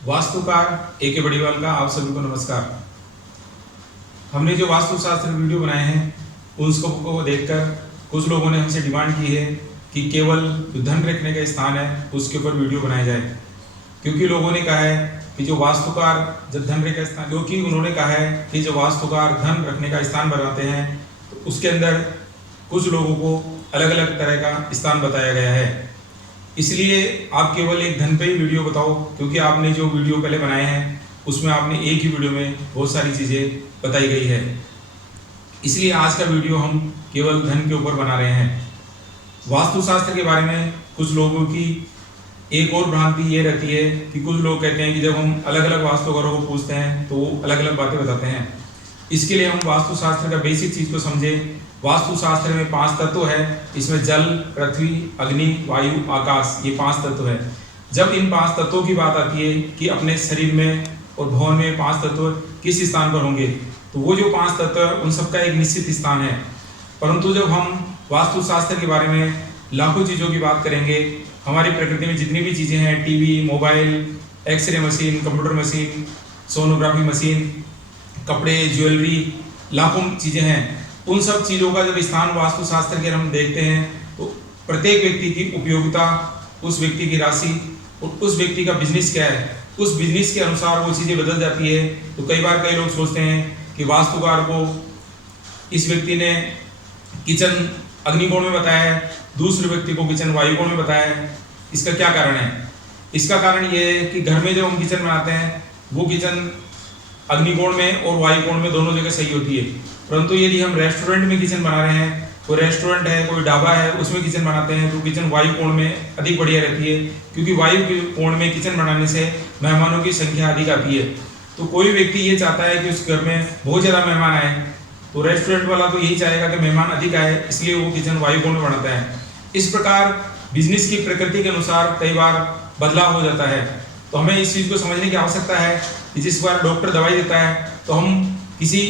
वास्तुकार AK बड़ीवाल का आप सभी को नमस्कार। हमने जो वास्तुशास्त्र वीडियो बनाए हैं उसको देखकर कुछ लोगों ने हमसे डिमांड की है कि केवल जो धन रखने का स्थान है उसके ऊपर वीडियो बनाया जाए, क्योंकि लोगों ने कहा है कि जो वास्तुकार जब धन रखने का स्थान क्योंकि उन्होंने कहा है कि जो वास्तुकार धन रखने का स्थान बनाते हैं तो उसके अंदर कुछ लोगों को अलग अलग तरह का स्थान बताया गया है। इसलिए आप केवल एक धन पे ही वीडियो बताओ, क्योंकि आपने जो वीडियो पहले बनाए हैं उसमें आपने एक ही वीडियो में बहुत सारी चीज़ें बताई गई है। इसलिए आज का वीडियो हम केवल धन के ऊपर बना रहे हैं। वास्तुशास्त्र के बारे में कुछ लोगों की एक और भ्रांति ये रहती है कि कुछ लोग कहते हैं कि जब हम अलग अलग वास्तुकारों को पूछते हैं तो वो अलग अलग बातें बताते हैं। इसके लिए हम वास्तुशास्त्र का बेसिक चीज़ को समझें। वास्तुशास्त्र में 5 तत्व है। इसमें जल, पृथ्वी, अग्नि, वायु, आकाश, ये 5 तत्व है। जब इन 5 तत्वों की बात आती है कि अपने शरीर में और भवन में 5 तत्व किस स्थान पर होंगे, तो वो जो 5 तत्व है उन सबका एक निश्चित स्थान है। परंतु जब हम वास्तुशास्त्र के बारे में लाखों चीज़ों की बात करेंगे, हमारी प्रकृति में जितनी भी चीज़ें हैं, TV, mobile, X-ray machine, computer machine, sonography machine, कपड़े, ज्वेलरी, लाखों चीज़ें हैं, उन सब चीज़ों का जब स्थान वास्तुशास्त्र के हम देखते हैं तो प्रत्येक व्यक्ति की उपयोगिता, उस व्यक्ति की राशि और उस व्यक्ति का बिजनेस क्या है, उस बिजनेस के अनुसार वो चीज़ें बदल जाती है। तो कई बार कई लोग सोचते हैं कि वास्तुकार को इस व्यक्ति ने किचन अग्निकोण में बताया है, दूसरे व्यक्ति को किचन वायुकोण में बताया है। इसका क्या कारण है? इसका कारण ये है कि घर में जब हम किचन बनाते हैं वो किचन अग्निकोण में और वायुकोण में दोनों जगह सही होती है। परंतु यदि हम रेस्टोरेंट में किचन बना रहे हैं, कोई रेस्टोरेंट है, कोई ढाबा है, उसमें किचन बनाते हैं तो किचन वायु कोण में अधिक बढ़िया रहती है, क्योंकि वायु के कोण में किचन बनाने से मेहमानों की संख्या अधिक आती है। तो कोई व्यक्ति ये चाहता है कि उस घर में बहुत ज़्यादा मेहमान आए, तो रेस्टोरेंट वाला तो यही चाहेगा कि मेहमान अधिक आए, इसलिए वो किचन वायु कोण में बनाता है। इस प्रकार बिजनेस की प्रकृति के अनुसार कई बार बदलाव हो जाता है। तो हमें इस चीज़ को समझने की आवश्यकता है कि जिस बार डॉक्टर दवाई देता है तो हम किसी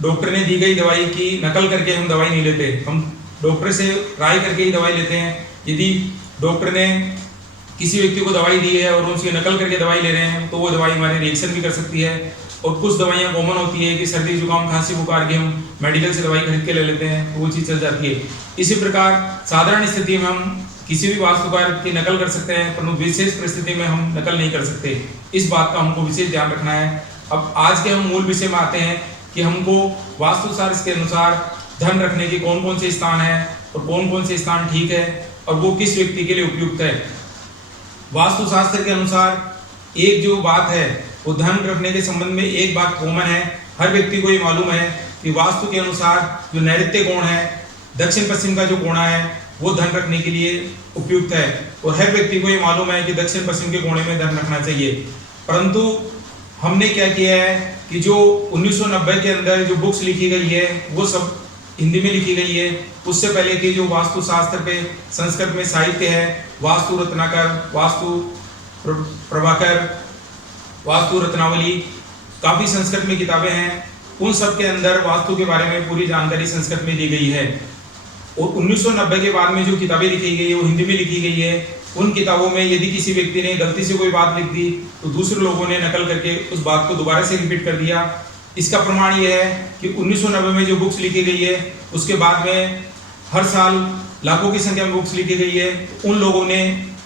डॉक्टर ने दी गई दवाई की नकल करके हम दवाई नहीं लेते, हम डॉक्टर से राय करके ही दवाई लेते हैं। यदि डॉक्टर ने किसी व्यक्ति को दवाई दी है और उसकी नकल करके दवाई ले रहे हैं तो वो दवाई हमारे रिएक्शन भी कर सकती है। और कुछ दवाइयाँ कॉमन होती है कि सर्दी जुकाम खांसी बुखार की हम मेडिकल से दवाई खरीद के ले लेते हैं तो वो चीज़ चल जाती है। इसी प्रकार साधारण स्थिति में हम किसी भी वास्तुकार की नकल कर सकते हैं, परंतु विशेष परिस्थिति में हम नकल नहीं कर सकते। इस बात का हमको विशेष ध्यान रखना है। अब आज के हम मूल विषय में आते हैं कि हमको वास्तुशास्त्र के अनुसार धन रखने के कौन कौन से स्थान है और कौन कौन से स्थान ठीक है और वो किस व्यक्ति के लिए उपयुक्त है। वास्तुशास्त्र के अनुसार एक जो बात है वो धन रखने के संबंध में एक बात कॉमन है, हर व्यक्ति को ये मालूम है कि वास्तु के अनुसार जो नैऋत्य कोण है, दक्षिण पश्चिम का जो कोणा है वो धन रखने के लिए उपयुक्त है। और हर व्यक्ति को ये मालूम है कि दक्षिण पश्चिम के कोने में धन रखना चाहिए। परंतु हमने क्या किया है कि जो 1990 के अंदर जो बुक्स लिखी गई है वो सब हिंदी में लिखी गई है। उससे पहले की जो वास्तुशास्त्र पे संस्कृत में साहित्य है, वास्तु रत्नाकर, वास्तु प्रभाकर, वास्तु रत्नावली, काफ़ी संस्कृत में किताबें हैं। उन सब के अंदर वास्तु के बारे में पूरी जानकारी संस्कृत में दी गई है। और 1990 के बाद में जो किताबें लिखी गई है वो हिंदी में लिखी गई है। उन किताबों में यदि किसी व्यक्ति ने गलती से कोई बात लिख दी तो दूसरे लोगों ने नकल करके उस बात को दोबारा से रिपीट कर दिया। इसका प्रमाण ये है कि 1990 में जो बुक्स लिखी गई है उसके बाद में हर साल लाखों की संख्या में बुक्स लिखी गई है। उन लोगों ने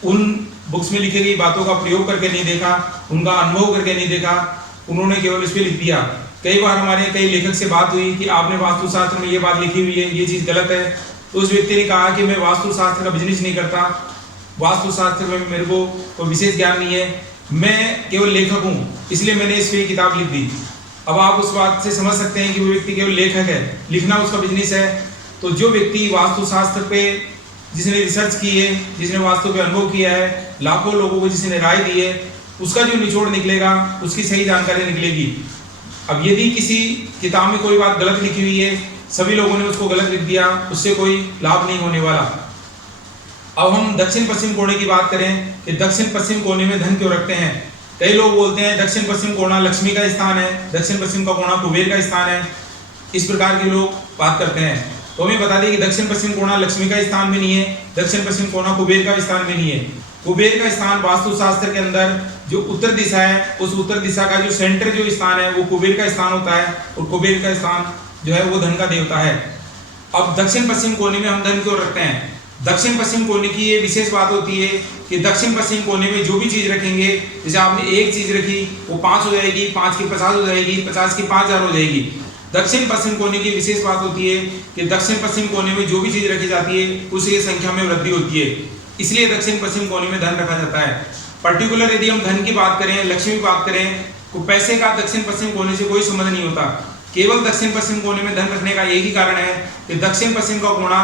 उन बुक्स में लिखी गई बातों का प्रयोग करके नहीं देखा, उनका अनुभव करके नहीं देखा, उन्होंने केवल इस पर लिख दिया। कई बार हमारे कई लेखक से बात हुई कि आपने वास्तुशास्त्र में ये बात लिखी हुई है, ये चीज़ गलत है। तो उस व्यक्ति ने कहा कि मैं वास्तुशास्त्र का बिजनेस नहीं करता, वास्तुशास्त्र में मेरे को कोई विशेष ज्ञान नहीं है, मैं केवल लेखक हूँ, इसलिए मैंने इस पर किताब लिख दी। अब आप उस बात से समझ सकते हैं कि वो व्यक्ति केवल लेखक है, लिखना उसका बिजनेस है। तो जो व्यक्ति वास्तुशास्त्र पे जिसने रिसर्च की है, जिसने वास्तु पे अनुभव किया है, लाखों लोगों को जिसने राय दी है, उसका जो निचोड़ निकलेगा उसकी सही जानकारी निकलेगी। अब यदि किसी किताब में कोई बात गलत लिखी हुई है, सभी लोगों ने उसको गलत लिख दिया, उससे कोई लाभ नहीं होने वाला। अब हम दक्षिण पश्चिम कोने की बात करें कि दक्षिण पश्चिम कोने में धन क्यों रखते हैं। कई लोग बोलते हैं दक्षिण पश्चिम कोना लक्ष्मी का स्थान है, दक्षिण पश्चिम का कोना कुबेर का स्थान है, इस प्रकार के लोग बात करते हैं। तो हमें बता दें कि दक्षिण पश्चिम कोना लक्ष्मी का स्थान भी नहीं है, दक्षिण पश्चिम कोना कुबेर का स्थान भी नहीं है। कुबेर का स्थान वास्तुशास्त्र के अंदर जो उत्तर दिशा है, उस उत्तर दिशा का जो सेंटर जो स्थान है वो कुबेर का स्थान होता है, और कुबेर का स्थान जो है वो धन का देवता है। अब दक्षिण पश्चिम कोने में हम धन क्यों रखते हैं? दक्षिण पश्चिम कोने की ये विशेष बात होती है कि दक्षिण पश्चिम कोने में जो भी चीज रखेंगे, जैसे आपने एक चीज रखी वो 5 हो जाएगी, 5 की 50 हो जाएगी, 50 की 5000 हो जाएगी। दक्षिण पश्चिम कोने की विशेष बात होती है कि दक्षिण पश्चिम कोने में जो भी चीज रखी जाती है उसकी संख्या में वृद्धि होती है, इसलिए दक्षिण पश्चिम कोने में धन रखा जाता है। पर्टिकुलर यदि हम धन की बात करें, लक्ष्मी की बात करें, तो पैसे का दक्षिण पश्चिम कोने से कोई संबंध नहीं होता। केवल दक्षिण पश्चिम कोने में धन रखने का यही कारण है कि दक्षिण पश्चिम का कोना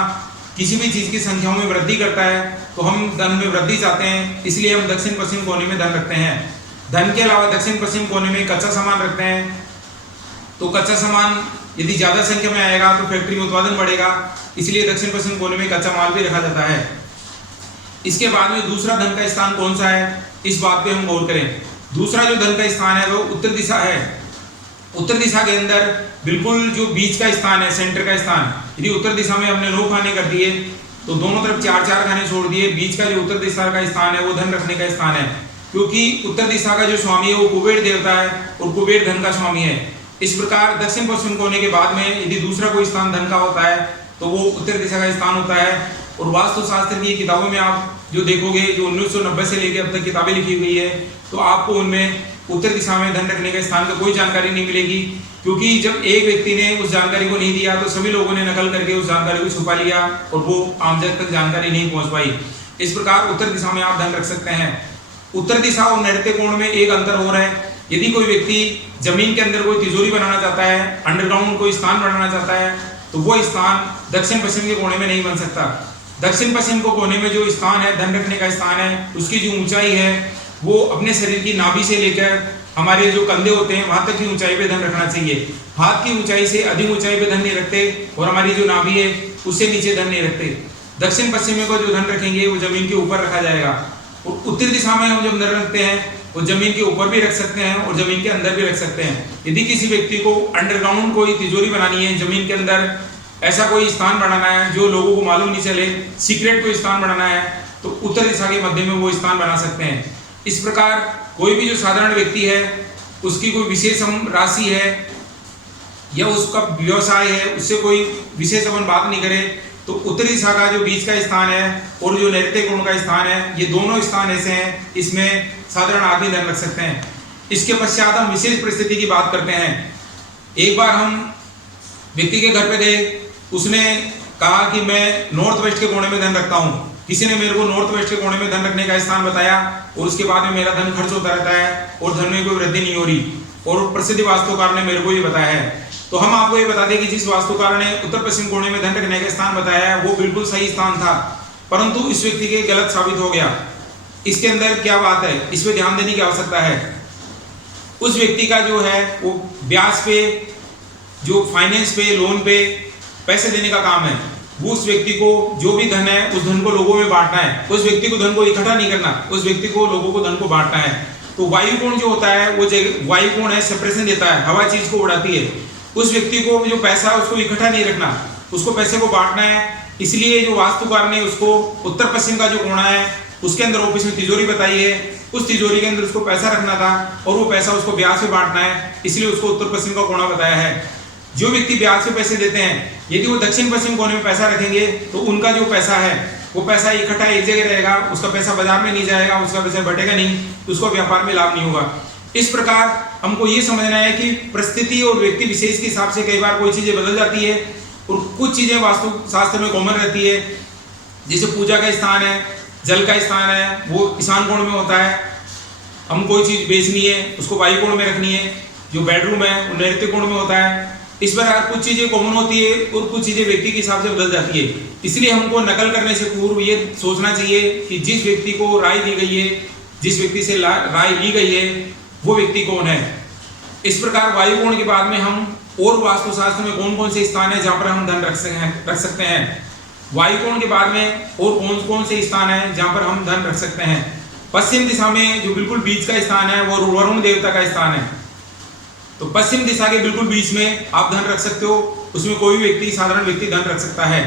किसी भी चीज की संख्याओं में वृद्धि करता है, तो हम धन में वृद्धि चाहते हैं, इसलिए हम दक्षिण पश्चिम कोने में धन रखते हैं। धन के अलावा दक्षिण पश्चिम कोने में कच्चा सामान रखते हैं, तो कच्चा सामान यदि ज्यादा संख्या में आएगा तो फैक्ट्री में उत्पादन बढ़ेगा, इसलिए दक्षिण पश्चिम कोने में कच्चा माल भी रखा जाता है। इसके बाद में दूसरा धन का स्थान कौन सा है, इस बात पे हम गौर करें। दूसरा जो धन का स्थान है वो उत्तर दिशा है। उत्तर दिशा के अंदर बिल्कुल जो बीच का स्थान है, सेंटर का स्थान, यदि उत्तर दिशा में हमने 9 खाने कर दिए तो दोनों तरफ 4-4 खाने छोड़ दिए, बीच का जो उत्तर दिशा का स्थान है वो धन रखने का स्थान है, क्योंकि उत्तर दिशा का जो स्वामी है वो कुबेर देवता है और कुबेर धन का स्वामी है। इस प्रकार दक्षिण पश्चिम कोने के बाद में यदि दूसरा कोई स्थान धन का होता है तो वो उत्तर दिशा का स्थान होता है। और वास्तुशास्त्र की किताबों में आप जो देखोगे, जो 1990 से लेकर अब तक किताबें लिखी हुई है, तो आपको उनमें उत्तर दिशा में धन रखने के स्थान का कोई जानकारी नहीं मिलेगी, क्योंकि जब एक व्यक्ति ने उस जानकारी को नहीं दिया तो सभी लोगों ने नकल करके उस जानकारी को छुपा लिया और वो आम जन तक जानकारी नहीं पहुंच पाई। इस प्रकार उत्तर दिशा में आप धन रख सकते हैं। उत्तर दिशा और नैऋत्य कोण में एक अंतर हो रहा है। यदि कोई व्यक्ति जमीन के अंदर कोई तिजोरी बनाना चाहता है, अंडरग्राउंड कोई स्थान बनाना चाहता है, तो वो स्थान दक्षिण पश्चिम के कोने में नहीं बन सकता। दक्षिण पश्चिम को कोने में जो स्थान है, धन रखने का स्थान है, उसकी जो ऊंचाई है वो अपने शरीर की नाभि से लेकर हमारे जो कंधे होते हैं वहां तक की ऊंचाई पे धन रखना चाहिए। हाथ की ऊंचाई से अधिक ऊंचाई पे धन नहीं रखते, और हमारी जो नाभि है उससे नीचे धन नहीं रखते। दक्षिण पश्चिम में को जो धन रखेंगे वो जमीन के ऊपर रखा जाएगा, और उत्तर दिशा में हम जब धन रखते हैं वो जमीन के ऊपर भी रख सकते हैं और जमीन के अंदर भी रख सकते हैं। यदि किसी व्यक्ति को अंडरग्राउंड कोई तिजोरी बनानी है, जमीन के अंदर ऐसा कोई स्थान बनाना है जो लोगों को मालूम नहीं चले, सीक्रेट कोई स्थान बनाना है, तो उत्तर दिशा के मध्य में वो स्थान बना सकते हैं। इस प्रकार कोई भी जो साधारण व्यक्ति है, उसकी कोई विशेष राशि है या उसका व्यवसाय है, उससे कोई विशेष अपन बात नहीं करें, तो उत्तरी दिशा का जो बीच का स्थान है और जो नैऋत्य कोण का स्थान है, ये दोनों स्थान ऐसे हैं, इसमें साधारण आदमी धन रख सकते हैं। इसके पश्चात हम विशेष परिस्थिति की बात करते हैं। एक बार हम व्यक्ति के घर पे गए, उसने कहा कि मैं नॉर्थ वेस्ट के कोने में धन रखता हूँ। किसी ने मेरे को नॉर्थ वेस्ट के कोने में धन रखने का स्थान बताया, और उसके बाद में मेरा धन खर्च होता रहता है और धन में कोई वृद्धि नहीं हो रही, और प्रसिद्ध वास्तुकार ने मेरे को ये बताया है। तो हम आपको ये बता दें कि जिस वास्तुकार ने उत्तर पश्चिम कोने में धन रखने का स्थान बताया है वो बिल्कुल सही स्थान था, परंतु इस व्यक्ति के गलत साबित हो गया। इसके अंदर क्या बात है, इस पे ध्यान देने की आवश्यकता है। उस व्यक्ति का जो है वो ब्याज पे, जो फाइनेंस पे, लोन पे पैसे देने का काम है, वो उस व्यक्ति को जो भी धन है उस धन को लोगों में बांटना है। उस व्यक्ति को धन को इकट्ठा नहीं करना, उस व्यक्ति को लोगों को धन को बांटना है। तो वायु कोण जो होता है वो वायु कोण है, सेपरेशन देता है, हवा चीज को उड़ाती है। उस व्यक्ति को जो पैसा है उसको इकट्ठा नहीं रखना, उसको पैसे को बांटना है। इसलिए जो वास्तुकार ने उसको उत्तर पश्चिम का जो कोना है उसके अंदर ऑफिस में तिजोरी बताई है, उस तिजोरी के अंदर उसको पैसा रखना था और वो पैसा उसको ब्याज से बांटना है, इसलिए उसको उत्तर पश्चिम का कोना बताया है। जो व्यक्ति ब्याज से पैसे देते हैं, यदि वो दक्षिण पश्चिम कोने में पैसा रखेंगे तो उनका जो पैसा है वो पैसा इकट्ठा एक जगह रहेगा, उसका पैसा बाजार में नहीं जाएगा, उसका पैसा बढ़ेगा नहीं, उसको व्यापार में लाभ नहीं होगा। इस प्रकार हमको ये समझना है कि परिस्थिति और व्यक्ति विशेष के हिसाब से कई बार कोई चीजें बदल जाती है और कुछ चीजें वास्तु शास्त्र में कॉमन रहती है। जैसे पूजा का स्थान है, जल का स्थान है, वो ईशान कोण में होता है। हम कोई चीज बेचनी है उसको वायु कोण में रखनी है, जो बेडरूम है वो नैऋत्य कोण में होता है। इस प्रकार कुछ चीजें कॉमन होती है और कुछ चीजें व्यक्ति के हिसाब से बदल जाती है। इसलिए हमको नकल करने से पूर्व ये सोचना चाहिए कि जिस व्यक्ति को राय दी गई है, जिस व्यक्ति से राय ली गई है, वो व्यक्ति कौन है। इस प्रकार वायु कोण के बाद में हम और वास्तुशास्त्र में कौन कौन से स्थान है जहाँ पर हम धन रख सकते हैं। वायु कोण के बाद में और कौन कौन से स्थान है जहाँ पर हम धन रख सकते हैं। पश्चिम दिशा में जो बिल्कुल बीच का स्थान है वो वरुण देवता का स्थान है। तो पश्चिम दिशा के बिल्कुल बीच में आप धन रख सकते हो, उसमें कोई व्यक्ति, साधारण व्यक्ति धन रख सकता है।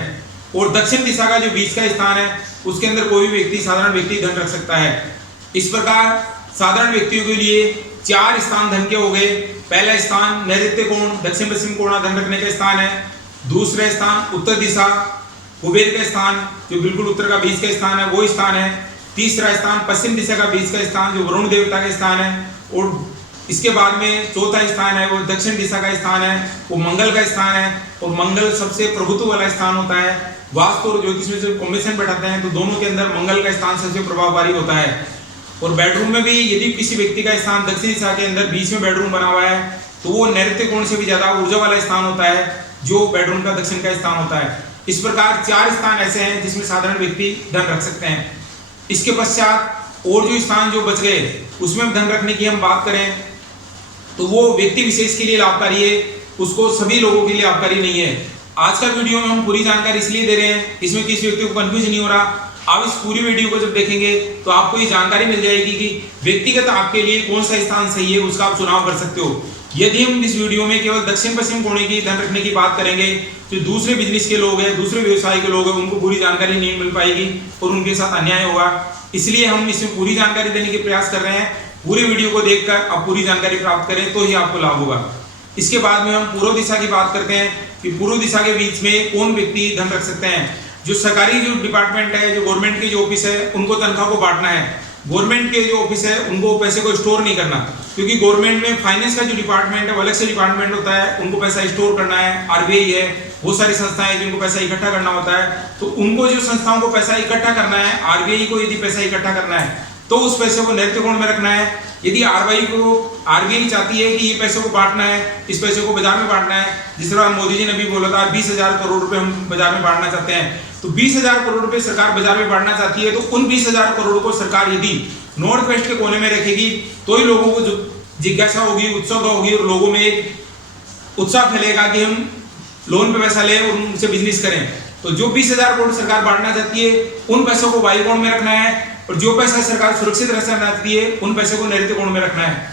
और दक्षिण दिशा का जो बीच का स्थान है उसके अंदर कोई भी व्यक्ति, साधारण व्यक्ति धन रख सकता है। इस प्रकार साधारण व्यक्तियों के लिए 4 स्थान धन के हो गए। पहला स्थान नैऋत्य कोण, दक्षिण पश्चिम कोणा धन रखने का स्थान है। दूसरा स्थान उत्तर दिशा, कुबेर का स्थान जो बिल्कुल उत्तर का बीच का स्थान है वो स्थान है। तीसरा स्थान पश्चिम दिशा का बीच का स्थान जो वरुण देवता का स्थान है। और इसके बाद में चौथा स्थान है वो दक्षिण दिशा का स्थान है, वो मंगल का स्थान है। और मंगल सबसे प्रभुत्व वाला स्थान होता है। वास्तु और ज्योतिष में जब कॉम्बिनेशन बैठाते हैं तो दोनों के अंदर मंगल का स्थान सबसे प्रभावकारी होता है। और बेडरूम में भी यदि किसी व्यक्ति का स्थान दक्षिण दिशा के अंदर बीच में बेडरूम बना हुआ है तो वो नैऋत्य कोण से भी ज्यादा ऊर्जा वाला स्थान होता है जो बेडरूम का दक्षिण का स्थान होता है। इस प्रकार 4 स्थान ऐसे हैं जिसमें साधारण व्यक्ति धन रख सकते हैं। इसके पश्चात और जो स्थान जो बच गए उसमें धन रखने की हम बात करें तो वो व्यक्ति विशेष के लिए लाभकारी है, उसको सभी लोगों के लिए लाभकारी नहीं है। आज का वीडियो में हम पूरी जानकारी इसलिए दे रहे हैं, इसमें किसी व्यक्ति को कंफ्यूज नहीं हो रहा। आप इस पूरी वीडियो को जब देखेंगे तो आपको ये जानकारी मिल जाएगी कि व्यक्तिगत आपके लिए कौन सा स्थान सही है, उसका आप चुनाव कर सकते हो। यदि हम इस वीडियो में केवल दक्षिण पश्चिम कोणे की धन रखने की बात करेंगे तो दूसरे बिजनेस के लोग हैं, दूसरे व्यवसाय के लोग हैं, उनको पूरी जानकारी नहीं मिल पाएगी और उनके साथ अन्याय होगा। इसलिए हम इसमें पूरी जानकारी देने के प्रयास कर रहे हैं। पूरी वीडियो को देखकर आप पूरी जानकारी प्राप्त करें तो ही आपको लाभ होगा। इसके बाद में हम पूर्व दिशा की बात करते हैं कि पूर्व दिशा के बीच में कौन व्यक्ति धन रख सकते हैं। जो सरकारी जो डिपार्टमेंट है, जो गवर्नमेंट की जो ऑफिस है, उनको तनख्वाह को बांटना है। गवर्नमेंट के जो ऑफिस है उनको पैसे को स्टोर नहीं करना, क्योंकि गवर्नमेंट में फाइनेंस का जो डिपार्टमेंट है वो अलग से डिपार्टमेंट होता है, उनको पैसा स्टोर करना है। आरबीआई है, बहुत सारी संस्थाएं जिनको पैसा इकट्ठा करना होता है, तो उनको जो संस्थाओं को पैसा इकट्ठा करना है, आरबीआई को यदि पैसा इकट्ठा करना है तो उस पैसे को नैतिक कोण में रखना है। यदि आरबीआई चाहती है कि ये पैसे को बांटना है, इस पैसे को बाजार में बांटना है, जिस तरह मोदी जी ने भी बोला था 20,000 करोड़ रुपए हम बाजार में बांटना चाहते हैं, तो 20,000 करोड़ रुपए सरकार बाजार में बांटना चाहती है, तो उन 20,000 करोड़ को सरकार यदि नॉर्थ वेस्ट के कोने में रखेगी तो ही लोगों को जिज्ञासा होगी, उत्सुकता होगी और लोगों में एक उत्साह फैलेगा कि हम लोन पे पैसा लें और उनसे बिजनेस करें। तो जो 20,000 करोड़ सरकार बांटना चाहती है उन पैसों को वायु कोण में रखना है, और जो पैसा सरकार सुरक्षित रखना चाहती है उन पैसों को नैतिक कोण में रखना है।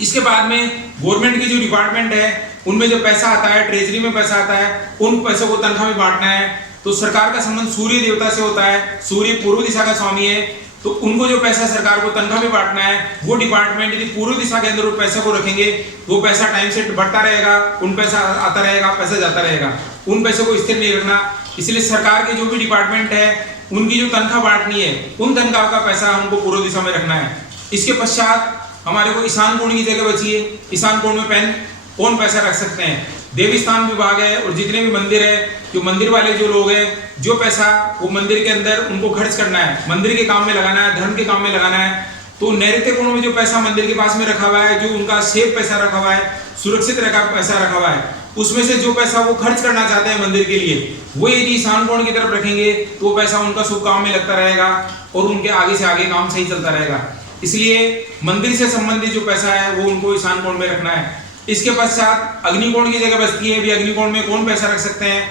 इसके बाद में गवर्नमेंट की जो डिपार्टमेंट है उनमें जो पैसा आता है, ट्रेजरी में पैसा आता है, उन पैसों को तनख्वाह में बांटना है। तो सरकार का संबंध सूर्य देवता से होता है, सूर्य पूर्व दिशा का स्वामी है, तो उनको जो पैसा सरकार को तनख्वाह में बांटना है वो डिपार्टमेंट यदि पूर्व दिशा के अंदर उस पैसे को रखेंगे तो वो पैसा टाइम से बढ़ता रहेगा, उन पैसा आता रहेगा, पैसा जाता रहेगा, उन पैसों को स्थिर नहीं रखना। इसलिए सरकार के जो भी डिपार्टमेंट है उनकी जो तनख्वाह बांटनी है उन तनख्वाह का पैसा हमको पूर्व दिशा में रखना है। इसके पश्चात हमारे को ईशान कोण की जगह बची है। ईशान कोण में कौन पैसा रख सकते हैं? देवी स्थान विभाग है और जितने भी मंदिर है, जो मंदिर वाले जो लोग हैं, जो पैसा वो मंदिर के अंदर उनको खर्च करना है, मंदिर के काम में लगाना है, धर्म के काम में लगाना है, तो नैऋत्य कोण में जो पैसा मंदिर के पास में रखा हुआ है, जो उनका सेफ पैसा रखा हुआ है, सुरक्षित पैसा रखा हुआ है, उसमें से जो पैसा वो खर्च करना चाहते हैं मंदिर के लिए, वो यदि ईशान कोण की तरफ रखेंगे तो वो पैसा उनका शुभ काम में लगता रहेगा और उनके आगे से आगे काम सही चलता रहेगा। इसलिए मंदिर से संबंधित जो पैसा है वो उनको ईशान कोण में रखना है। इसके पश्चात अग्निकोण की जगह बचती है। भी अग्निकोण में कौन पैसा रख सकते हैं?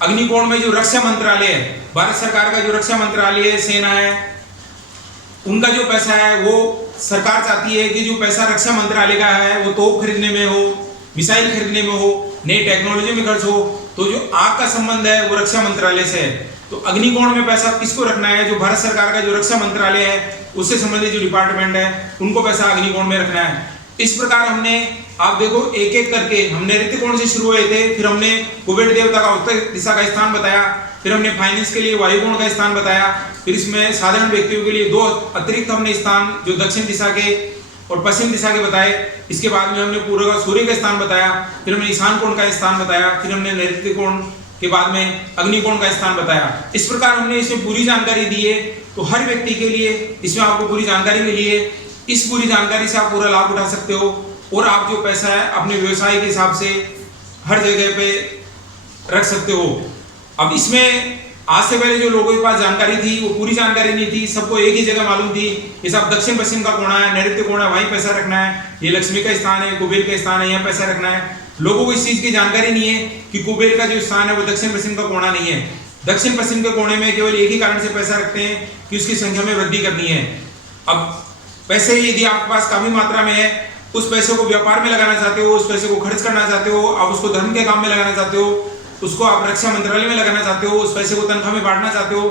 अग्निकोण में जो रक्षा मंत्रालय है, भारत सरकार का जो रक्षा मंत्रालय है, सेना है, उनका जो पैसा है वो सरकार चाहती है कि जो पैसा रक्षा मंत्रालय का है वो तोप खरीदने में हो, मिसाइल खरीदने में हो, नई टेक्नोलॉजी में खर्च हो। तो जो आग का संबंध है वो रक्षा मंत्रालय से है। तो अग्निकोण में पैसा किसको रखना है? जो भारत सरकार का जो रक्षा मंत्रालय है उससे संबंधित जो डिपार्टमेंट है उनको पैसा अग्निकोण में रखना है। इस प्रकार हमने, आप देखो एक एक करके हम नैऋत्य कोण से शुरू हुए थे, फिर हमने कुबेर देवता का उत्तर दिशा का स्थान बताया, फिर हमने फाइनेंस के लिए वायु कोण का स्थान बताया, फिर इसमें साधारण व्यक्तियों के लिए 2 अतिरिक्त हमने स्थान जो दक्षिण दिशा के और पश्चिम दिशा के बताए। इसके बाद में हमने पूर्व का सूर्य का स्थान बताया, फिर हमने ईशान कोण का स्थान बताया, फिर हमने नैऋत्य कोण के बाद में अग्निकोण का स्थान बताया। इस प्रकार हमने इसमें पूरी जानकारी दी है। तो हर व्यक्ति के लिए इसमें आपको पूरी जानकारी मिली है। इस पूरी जानकारी से आप पूरा लाभ उठा सकते हो और आप जो पैसा है अपने व्यवसाय के हिसाब से हर जगह पे रख सकते हो। अब इसमें आज से पहले जो लोगों के पास जानकारी थी वो पूरी जानकारी नहीं थी, सबको एक ही जगह मालूम थी कि सब दक्षिण पश्चिम का कोना है, नैऋत्य कोण है, वहीं पैसा रखना है, ये लक्ष्मी का स्थान है, कुबेर का स्थान है, यहाँ पैसा रखना है। लोगों को इस चीज की जानकारी नहीं है कि कुबेर का जो स्थान है वो दक्षिण पश्चिम का कोना नहीं है। दक्षिण पश्चिम के कोने में केवल एक ही कारण से पैसा रखते हैं कि उसकी संख्या में वृद्धि करनी है। अब पैसे यदि आपके पास काफी मात्रा में है, उस पैसे को व्यापार में लगाना चाहते हो, उस पैसे को खर्च करना चाहते हो, आप उसको धर्म के काम में लगाना चाहते हो, उसको आप रक्षा मंत्रालय में लगाना चाहते हो, उस पैसे को तनख्वाह में बांटना चाहते हो,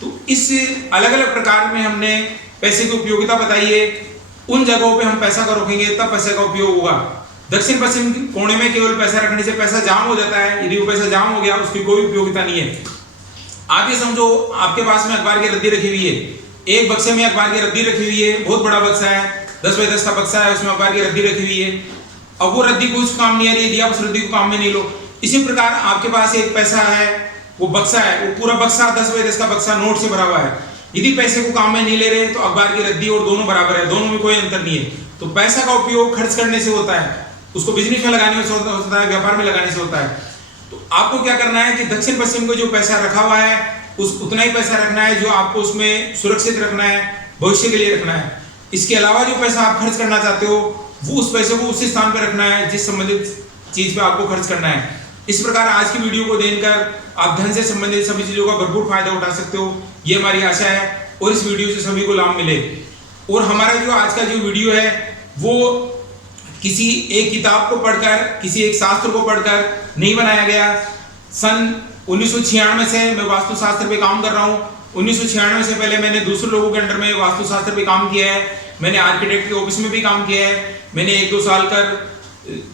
तो इस अलग अलग प्रकार में हमने पैसे की उपयोगिता बताई है। उन जगहों पे हम पैसा का रोकेंगे तब पैसे का उपयोग होगा। दक्षिण पश्चिम कोने में केवल पैसा रखने से पैसा जाम हो जाता है। यदि वो पैसा जाम हो गया उसकी कोई उपयोगिता नहीं है। आप ये समझो, आपके पास में अखबार की रद्दी रखी हुई है, एक बक्से में अखबार की रद्दी रखी हुई है, बहुत बड़ा बक्सा है, 10 बाई 10 का बक्सा है, उसमें अखबार की रद्दी रखी हुई है। अब वो रद्दी कुछ काम नहीं आ रही, यदि आप उस रद्दी को काम में नहीं लो। इसी प्रकार आपके पास एक पैसा है, वो बक्सा है, वो पूरा बक्सा 10 बाई 10 का बक्सा नोट से भरा हुआ है। यदि पैसे को काम में नहीं ले रहे तो अखबार की रद्दी और दोनों बराबर है, दोनों में कोई अंतर नहीं है। तो पैसा का उपयोग खर्च करने से होता है, उसको बिजनेस में लगाने से होता है, व्यापार में लगाने से होता है। तो आपको क्या करना है कि दक्षिण पश्चिम को जो पैसा रखा हुआ है उतना ही पैसा रखना है जो आपको उसमें सुरक्षित रखना है, भविष्य के लिए रखना है। इसके अलावा जो पैसा आप खर्च करना चाहते हो वो उस पैसे को उसी स्थान पर रखना है जिस संबंधित चीज पे आपको खर्च करना है। इस प्रकार आज की वीडियो को देखकर आप धन से संबंधित सभी चीजों का भरपूर फायदा उठा सकते हो, ये हमारी आशा है और इस वीडियो से सभी को लाभ मिले। और हमारा जो आज का जो वीडियो है वो किसी एक किताब को पढ़कर, किसी एक शास्त्र को पढ़कर नहीं बनाया गया। सन 1996 से मैं वास्तुशास्त्र पे काम कर रहा हूँ। 1996 से पहले मैंने दूसरे लोगों के अंडर में वास्तुशास्त्र पे काम किया है। मैंने आर्किटेक्ट के ऑफिस में भी काम किया है। मैंने 1-2 साल कर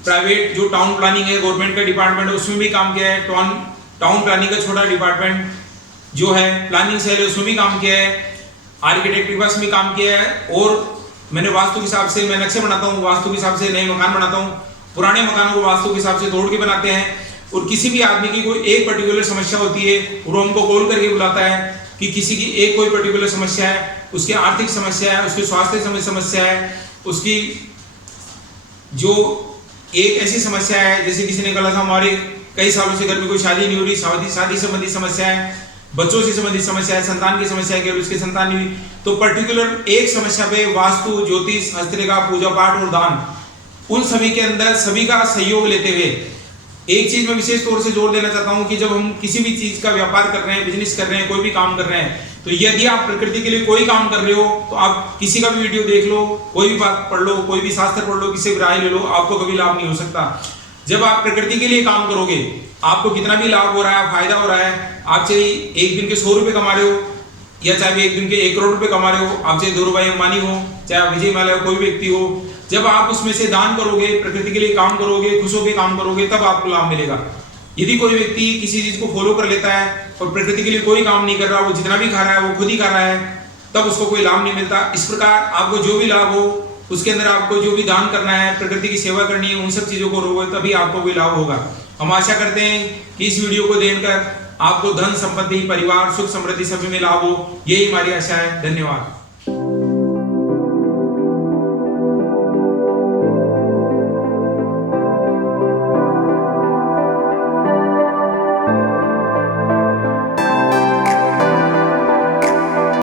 प्राइवेट जो टाउन प्लानिंग है गवर्नमेंट का डिपार्टमेंट है उसमें भी काम किया है। टाउन प्लानिंग का छोटा डिपार्टमेंट जो है प्लानिंग सेल है उसमें भी काम किया है। आर्किटेक्ट के पास भी काम किया है। और मैंने वास्तु के हिसाब से मैं नक्शे बनाता हूँ, वास्तु के हिसाब से नए मकान बनाता हूँ। पुराने मकानों को वास्तु के हिसाब से तोड़ के बनाते हैं। और किसी भी आदमी की कोई एक पर्टिकुलर समस्या होती है वो हमको कॉल करके बुलाता है कि किसी की एक कोई पर्टिकुलर समस्या है, उसकी आर्थिक समस्या है, उसकी स्वास्थ्य समस्या है, उसकी जो एक ऐसी समस्या है जैसे किसी ने कहा था हमारे कई सालों से घर में कोई शादी नहीं हो रही, शादी संबंधी समस्या है, बच्चों से संबंधित समस्या है, संतान की समस्या है कि उसकी संतान नहीं हुई। तो पर्टिकुलर एक समस्या पे वास्तु, ज्योतिष, हस्तरेखा, पूजा पाठ और दान, उन सभी के अंदर सभी का सहयोग लेते हुए एक चीज मैं विशेष तौर से जोर देना चाहता हूं कि जब हम किसी भी चीज का व्यापार कर रहे हैं, बिजनेस कर रहे हैं, कोई भी काम कर रहे हैं, तो यदि आप प्रकृति के लिए कोई काम कर रहे हो तो आप किसी का भी वीडियो देख लो, कोई भी बात पढ़ लो, कोई भी शास्त्र पढ़ लो, किसी भी राय ले लो, आपको कभी लाभ नहीं हो सकता। जब आप प्रकृति के लिए काम करोगे आपको कितना भी लाभ हो रहा है, फायदा हो रहा है, आप चाहे एक दिन के 100 रुपए कमा रहे हो या चाहे एक दिन के 1 करोड़ रुपए कमा रहे हो, आप चाहे धीरूभाई अंबानी हो, चाहे विजय माल्या कोई व्यक्ति हो, जब आप उसमें से दान करोगे, प्रकृति के लिए काम करोगे, खुश होकर काम करोगे, तब आपको लाभ मिलेगा। यदि कोई व्यक्ति किसी चीज को फॉलो कर लेता है और प्रकृति के लिए कोई काम नहीं कर रहा, वो जितना भी खा रहा है वो खुद ही खा रहा है, तब उसको कोई लाभ नहीं मिलता। इस प्रकार आपको जो भी लाभ हो उसके अंदर आपको जो भी दान करना है, प्रकृति की सेवा करनी है, उन सब चीजों को रोगे तभी आपको कोई लाभ होगा। हम आशा करते हैं कि इस वीडियो को देखकर आपको धन, संपत्ति, परिवार, सुख, समृद्धि सभी में लाभ हो। यही हमारी आशा है। धन्यवाद।